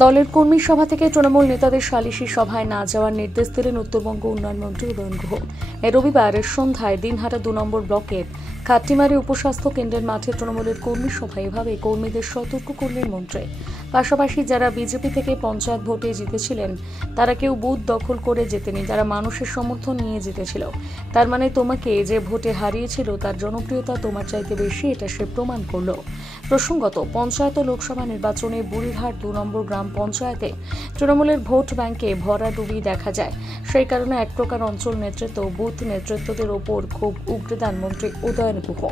দলের কর্মী সভা থেকে তৃণমূল নেতাদের সালিশি সভায় না যাওয়ার নির্দেশ দিলেন উত্তরবঙ্গ উন্নয়ন মন্ত্রী উদয়ন গুহ। রবিবার সন্ধ্যায় দিনহাটা ২ নম্বর ব্লকের খাট্টিমারি উপস্বাস্থ্য কেন্দ্রের মাঠে তৃণমূলের কর্মী সভায় এভাবে কর্মীদের সতর্ক করলেন মন্ত্রী। পাশাপাশি যারা বিজেপি থেকে পঞ্চায়েত ভোটে জিতেছিলেন তারা কেউ বুথ দখল করে জেতেনি, যারা মানুষের সমর্থন নিয়ে জিতেছিল। তার মানে তোমাকে যে ভোটে হারিয়েছিল তার জনপ্রিয়তা তোমার চাইতে বেশি, এটা সে প্রমাণ করল। প্রসঙ্গত, পঞ্চায়েত ও লোকসভা নির্বাচনে বুড়িরহাট ২ নম্বর গ্রাম পঞ্চায়েতে তৃণমূলের ভোট ব্যাংকে ভরাডুবি দেখা যায়। সেই কারণে এক প্রকার অঞ্চল নেতৃত্ব বুথ নেতৃত্বদের ওপর খুব উগরে দেন মন্ত্রী উদয়ন গুহ।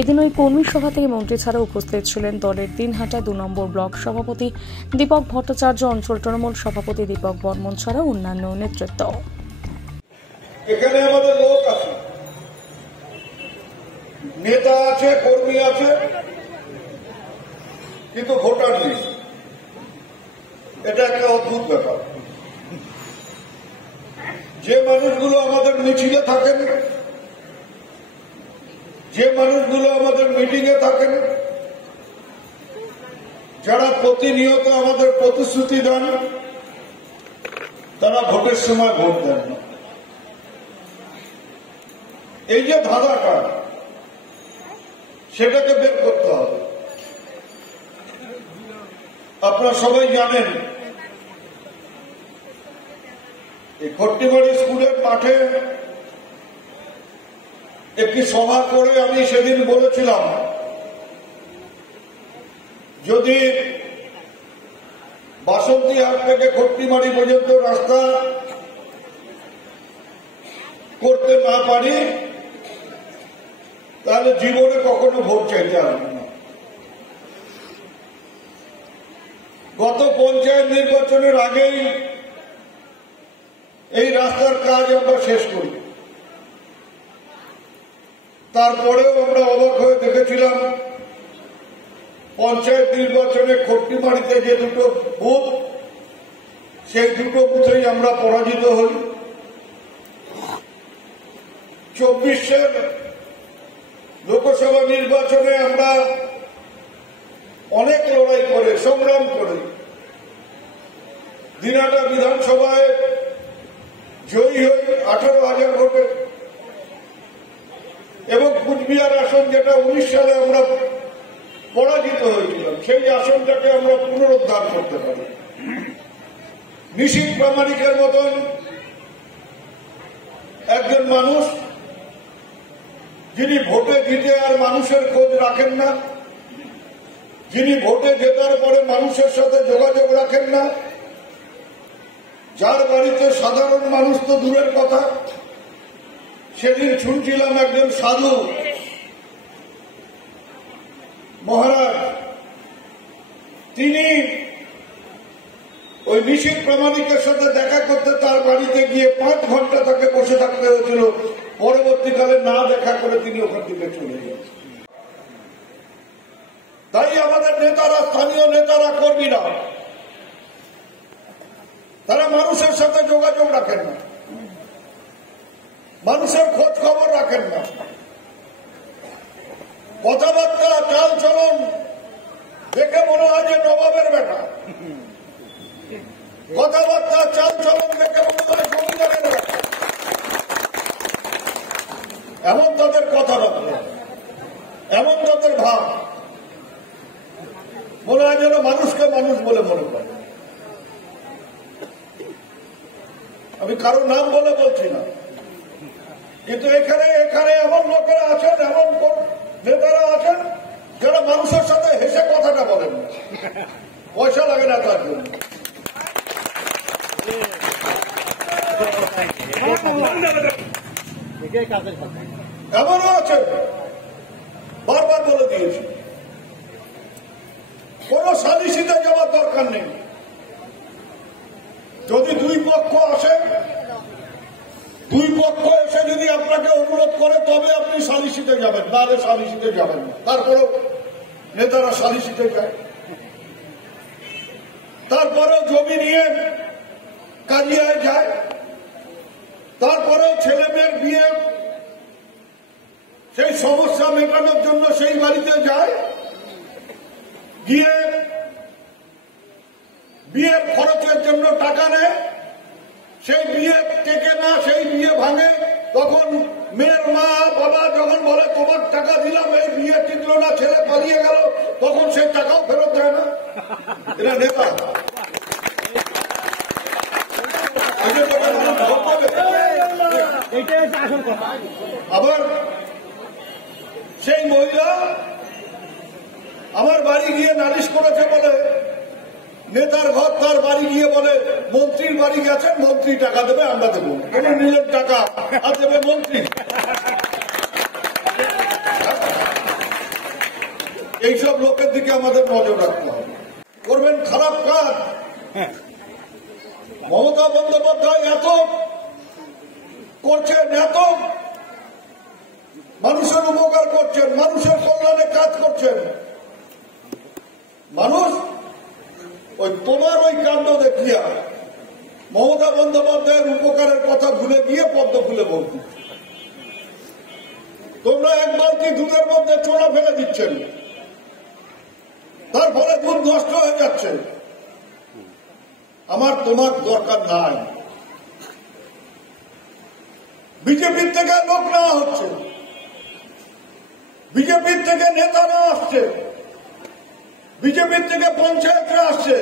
এদিন ওই কর্মী সভা থেকে মন্ত্রী ছাড়া উপস্থিত ছিলেন দলের দিনহাটা ২ নম্বর ব্লক সভাপতি দীপক ভট্টাচার্য, অঞ্চল তৃণমূল সভাপতি দীপক বর্মন ছাড়া অন্যান্য নেতৃত্ব। এখানে আমাদের লোক আছে, নেতা আছে, কর্মী আছে, কিন্তু ভোটার নেই। এটা একটা অদ্ভুত ব্যাপার। যে মানুষগুলো আমাদের মিছিলে থাকেন, যে মানুষগুলো আমাদের মিটিং এ থাকেন, যারা প্রতিনিয়ত আমাদের প্রতিশ্রুতি দেন, তারা ভোটের সময় ভোট দেন না। এই যে ধাঁধাটা, সেটাকে বের করতে হবে। আপনারা সবাই জানেন, এই খট্টিমারি স্কুলের মাঠে একটি সভা করে আমি সেদিন বলেছিলাম, যদি বাসন্তীহাট থেকে খট্টিমারি পর্যন্ত রাস্তা করতে না পারি তাহলে জীবনে কখনো ভোট চাইতে আসবে না। গত পঞ্চায়েত নির্বাচনের আগেই এই রাস্তার কাজ আমরা শেষ করি। তারপরেও আমরা অবাক হয়ে দেখেছিলাম, পঞ্চায়েত নির্বাচনে খট্টিমারিতে যে দুটো বুথ, সেই দুটো বুথেই আমরা পরাজিত হই। ২৪-এর লোকসভা নির্বাচনে আমরা অনেক লড়াই করে, সংগ্রাম করে দিনহাটা বিধানসভায় জয়ী হই ১৮,০০০ ভোটে, এবং কুচবিহার আসন, যেটা ১৯ সালে আমরা পরাজিত হয়েছিলাম, সেই আসনটাকে আমরা পুনরুদ্ধার করতে পারি। নিশীথ প্রামাণিকের মতন একজন মানুষ, যিনি ভোটে জিতে আর মানুষের খোঁজ রাখেন না, যিনি ভোটে জেতার পরে মানুষের সাথে যোগাযোগ রাখেন না, যার বাড়িতে সাধারণ মানুষ তো দূরের কথা। সেদিন শুনছিলাম একজন সাধু মহারাজ, তিনি ওই নিশীথ প্রামাণিকের সাথে দেখা করতে তার বাড়িতে গিয়ে 5 ঘন্টা তাকে বসে থাকতে হয়েছিল। পরবর্তীকালে না দেখা করে তিনি ওখান থেকে চলে গেছেন। তাই আমাদের নেতারা, স্থানীয় নেতারা, কর্মীরা, তারা মানুষের সাথে যোগাযোগ রাখেন না, মানুষের খোঁজ খবর রাখেন না। কথাবার্তা, চাল চলন দেখে মনে হয় যে নবাবের বেটা, কথাবার্তা, চাল চলন দেখে মনে হয় জমিদারের বেটা। এমন তাদের কথাবার্তা, এমন তাদের ভাব, মনে হয় যেন মানুষকে মানুষ বলে মনে করে। আমি কারো নাম বলে বলছি না, কিন্তু এখানে এমন লোকেরা আছেন, এমন নেতারা আছেন যারা মানুষের সাথে হেসে কথাটা বলেন, পয়সা লাগে না তার জন্য। এমনও আছে, বারবার বলে দিয়েছি, কোন সালিসিতে যাওয়ার দরকার নেই। যদি দুই পক্ষ আসে, দুই পক্ষ এসে যদি আপনাকে অনুরোধ করে তবে আপনি সালিসিতে যাবেন, নাহলে সালিসিতে যাবেন না। তারপরেও নেতারা সালিসিতে যায়, তারপরেও জমি নিয়ে কাজিয়ায় যায়, তারপরেও ছেলে মেয়ের বিয়ে, সেই সমস্যা মেটানোর জন্য সেই বাড়িতে যায়, গিয়ে বিয়ের খরচের জন্য টাকা নেয়, সেই বিয়ে টেকে না, সেই বিয়ে ভাঙে, তখন মেয়ের মা বাবা যখন বলে তোমার টাকা দিলাম এই বিয়ে টিকলো না, ছেলে পালিয়ে গেল, তখন সেই টাকাও ফেরত দেয় না। এটা নেতা? আবার সেই মহিলা আমার বাড়ি গিয়ে নালিশ করেছে বলে নেতার ঘর তার বাড়ি গিয়ে বলে মন্ত্রীর বাড়ি গেছেন, মন্ত্রী টাকা দেবে, আমরা দেবো কেন? নিজের টাকা আর দেবে মন্ত্রী। এইসব লোকের দিকে আমাদের নজর রাখতে হবে। করবেন খারাপ কাজ। মমতা বন্দ্যোপাধ্যায় এত করছেন, এত মানুষের উপকার করছেন, মানুষের কল্যাণে কাজ করছেন, মানুষ ওই তোমার ওই কাণ্ড দেখিয়া মমতা বন্দ্যোপাধ্যায়ের উপকারের কথা ভুলে গিয়ে পদ্ম ফুলে বলতে। তোমরা এক বালতি দুধের মধ্যে চোলা ফেলে দিচ্ছেন, তার ফলে দুধ নষ্ট হয়ে যাচ্ছে। আমার তোমার দরকার নাই। বিজেপির থেকে লোক নেওয়া হচ্ছে, বিজেপির থেকে নেতারা আসছে, বিজেপির থেকে পঞ্চায়েতরা আসছে,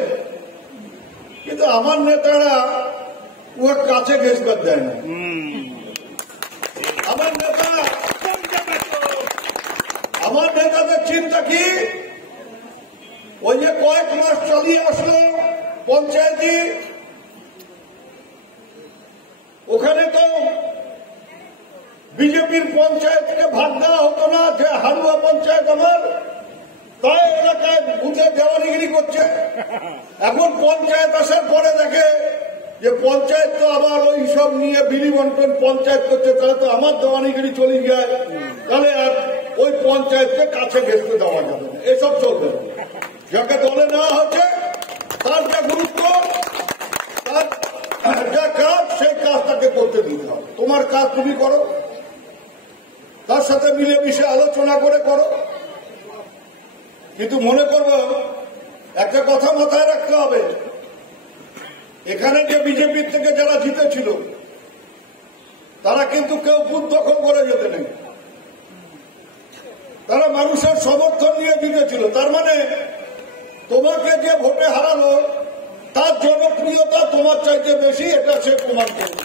কিন্তু আমার নেতারা ওর কাছে ঘেঁষবার দেয় না। আমার নেতাদের চিন্তা কি, ওই যে কয়েক মাস চালিয়ে আসলো পঞ্চায়েতি, ওখানে তো বিজেপির পঞ্চায়েতকে ভাগ দেওয়া হতো না, যে হালুয়া পঞ্চায়েত আমার, তাই এলাকায় বুঝে দেওয়ানিগিরি করছে। এখন পঞ্চায়েত আসার পরে দেখে যে পঞ্চায়েত তো আবার ওই সব নিয়ে বিলি বন্টন পঞ্চায়েত করছে, তাহলে তো আমার দেওয়ানিগিরি চলে যায়, তাহলে আর ওই পঞ্চায়েতকে কাছে ঘেঁষতে দেওয়া যাবে না, এসব চলবে। যাকে দলে নেওয়া হচ্ছে তার যে গুরুত্ব, তার যা কাজ, সেই কাজ তাকে করতে দিতে হবে। তোমার কাজ তুমি করো, তার সাথে মিলেমিশে আলোচনা করে করো, কিন্তু মনে করবো একটা কথা মাথায় রাখতে হবে, এখানে যে বিজেপির থেকে যারা জিতেছিল তারা কিন্তু কেউ বুথ দখল করে যেতে নেই, তারা মানুষের সমর্থন নিয়ে জিতেছিল। তার মানে তোমাকে যে ভোটে হারালো তার জনপ্রিয়তা তোমার চাইতে বেশি, এটা সে প্রমাণ করবে।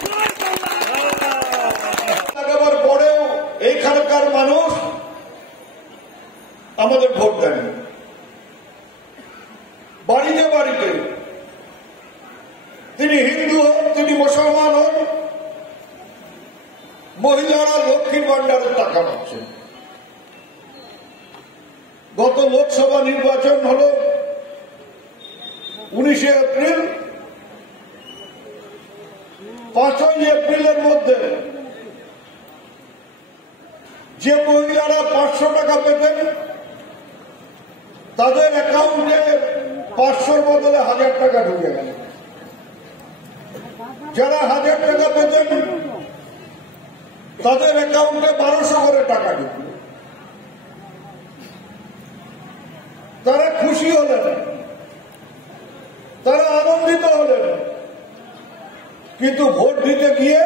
লাগাবার পরেও এইখানকার মানুষ আমাদের ভোট দেন, বাড়িতে বাড়িতে, তিনি হিন্দু হন, তিনি মুসলমান হন, মহিলারা লক্ষ্মীর ভান্ডারের টাকা পাচ্ছেন। গত লোকসভা নির্বাচন হল 19 এপ্রিল, 5 এপ্রিলের মধ্যে যে মহিলারা 500 টাকা পেতেন তাদের অ্যাকাউন্টে 500-র বদলে 1000 টাকা ঢুকে গেল। যারা 1000 টাকা পেতেন তাদের অ্যাকাউন্টে 1200 করে টাকা ঢুকল। তারা খুশি হলেন, তারা আনন্দিত হলেন, কিন্তু ভোট দিতে গিয়ে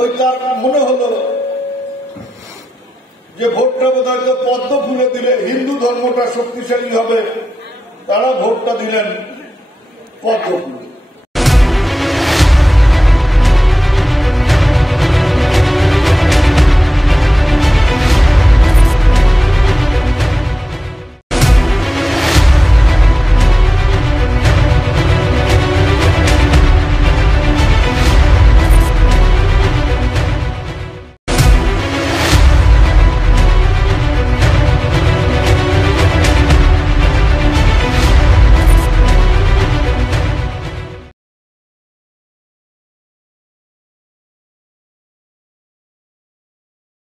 ওই তার মনে হলো যে ভোটটা বোধহয় তো পদ্ম ফুলে দিলে হিন্দু ধর্মটা শক্তিশালী হবে, তারা ভোটটা দিলেন পদ্ম ফুল।